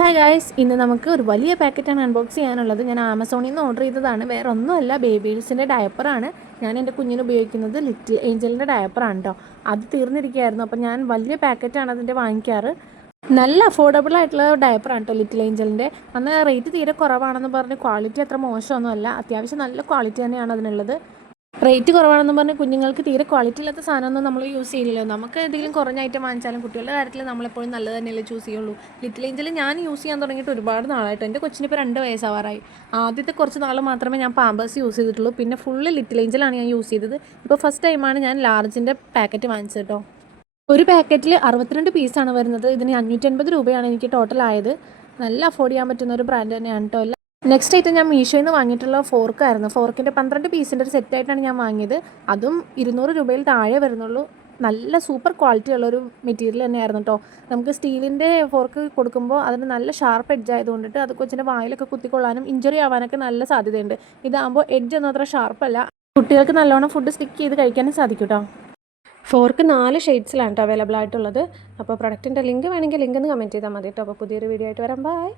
Hi guys, ഇന്ന് നമുക്ക് ഒരു വലിയ പാക്കറ്റാണ് അൺബോക്സ് ചെയ്യാനുള്ളത്. ഞാൻ ആമസോണിൽ നിന്ന് ഓർഡർ ചെയ്തതാണ്. വേറെ ഒന്നുമല്ല, ബേബീസിൻ്റെ ഡയപ്പറാണ്. ഞാൻ എൻ്റെ കുഞ്ഞിന് ഉപയോഗിക്കുന്നത് ലിറ്റിൽ ഏഞ്ചലിൻ്റെ ഡയപ്പറാണ് കേട്ടോ. അത് തീർന്നിരിക്കുകയായിരുന്നു. അപ്പോൾ ഞാൻ വലിയ പാക്കറ്റാണ് അതിൻ്റെ വാങ്ങിക്കാറ്. നല്ല അഫോർഡബിൾ ആയിട്ടുള്ള ഡയപ്പറാണ് കേട്ടോ ലിറ്റിൽ ഏഞ്ചലിൻ്റെ. അന്ന് റേറ്റ് തീരെ കുറവാണെന്ന് പറഞ്ഞ് ക്വാളിറ്റി അത്ര മോശമൊന്നുമല്ല, അത്യാവശ്യം നല്ല ക്വാളിറ്റി തന്നെയാണ് അതിനുള്ളത്. റേറ്റ് കുറവാണെന്ന് പറഞ്ഞാൽ കുഞ്ഞുങ്ങൾക്ക് തീരെ ക്വാളിറ്റി ഇല്ലാത്ത സാധനമൊന്നും നമ്മൾ യൂസ് ചെയ്യില്ലല്ലോ. നമുക്ക് എന്തെങ്കിലും കുറഞ്ഞ ഐറ്റം വാങ്ങിച്ചാലും കുട്ടികളുടെ കാര്യത്തിൽ നമ്മളെപ്പോഴും നല്ലത് തന്നെയല്ലേ ചൂസ് ചെയ്യുള്ളൂ. ലിറ്റിൽ ഏഞ്ചൽ ഞാൻ യൂസ് ചെയ്യാൻ തുടങ്ങിയിട്ട് ഒരുപാട് നാളായിട്ട്. എൻ്റെ കൊച്ചിന് ഇപ്പോൾ 2 വയസ്സാവാറായി. ആദ്യത്തെ കുറച്ച് നാൾ മാത്രമേ ഞാൻ പാമ്പേഴ്സ് യൂസ് ചെയ്തിട്ടുള്ളൂ. പിന്നെ ഫുള്ള് ലിറ്റിൽ ഏഞ്ചലാണ് ഞാൻ യൂസ് ചെയ്തത്. ഇപ്പോൾ ഫസ്റ്റ് ടൈമാണ് ഞാൻ ലാർജിൻ്റെ പാക്കറ്റ് വാങ്ങിച്ചത് കേട്ടോ. ഒരു പാക്കറ്റിൽ 62 പീസാണ് വരുന്നത്. ഇതിന് 550 രൂപയാണ് എനിക്ക് ടോട്ടൽ ആയത്. നല്ല അഫോർഡ് ചെയ്യാൻ പറ്റുന്ന ഒരു ബ്രാൻഡ് തന്നെയാണ് കേട്ടോ. നെക്സ്റ്റ് ഐറ്റം ഞാൻ മീഷോയിൽ നിന്ന് വാങ്ങിയിട്ടുള്ള ഫോർക്കായിരുന്നു. ഫോർക്കിൻ്റെ 12 പീസിൻ്റെ ഒരു സെറ്റായിട്ടാണ് ഞാൻ വാങ്ങിയത്. അതും 200 രൂപയിൽ താഴെ വരുന്നുള്ളൂ. നല്ല സൂപ്പർ ക്വാളിറ്റി ഉള്ളൊരു മെറ്റീരിയൽ തന്നെയായിരുന്നു കേട്ടോ. നമുക്ക് സ്റ്റീലിൻ്റെ ഫോർക്ക് കൊടുക്കുമ്പോൾ അതിന് നല്ല ഷാർപ്പ് എഡ്ജ് ആയതുകൊണ്ടിട്ട് അത് കൊച്ചിൻ്റെ വായിലൊക്കെ കുത്തിക്കൊള്ളാനും ഇഞ്ചുറി ആവാനൊക്കെ നല്ല സാധ്യതയുണ്ട്. ഇതാകുമ്പോൾ എഡ്ജ് ഒന്നും അത്ര ഷാർപ്പല്ല. കുട്ടികൾക്ക് നല്ലോണം ഫുഡ് സ്റ്റിക്ക് ചെയ്ത് കഴിക്കാനും സാധിക്കും കേട്ടോ. ഫോർക്ക് 4 ഷെയ്ഡ്സിലാണ് കേട്ടോ അവൈലബിൾ ആയിട്ടുള്ളത്. അപ്പോൾ പ്രൊഡക്റ്റിൻ്റെ ലിങ്ക് വേണമെങ്കിൽ ലിങ്ക് ഒന്ന് കമൻറ്റ് ചെയ്താൽ മതി കേട്ടോ. അപ്പോൾ പുതിയൊരു വീഡിയോ ആയിട്ട് വരാം. ബൈ.